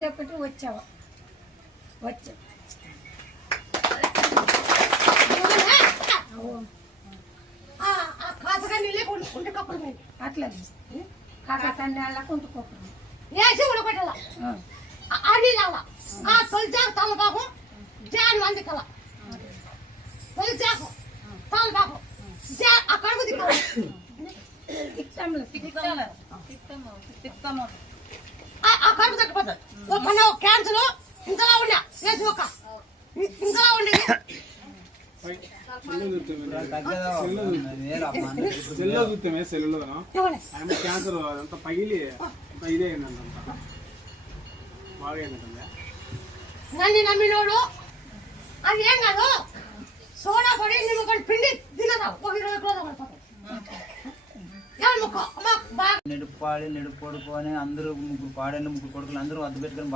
చెప్పటి వచ్చావా వచ్చా అట్లా కాకసండి అలా కొంటుకోకూడదు అది తొలిచాకు తలపాకు జాన్ మంది కల తొలిచాకు తలపాకు అక్కడ అక్కడ తగ్గిపోతుంది క్యాన్సర్ ఇంతలా ఉండే ఒక ఇంతలా ఉండేది క్యాన్సర్ అదంతా పగిలి ఇదే బాగా నన్ను నమ్మినోడు అది ఏం కాదు సోడా పడి నువ్వు పిండి తినదా ఒక 20 కిలోలు పడిపోతావు నెడుపు పాడి నెడుపు కొడుకు అని అందరూ ముగ్గురు పాడని ముగ్గురు కొడుకులు అందరూ వద్ద పెట్టుకుని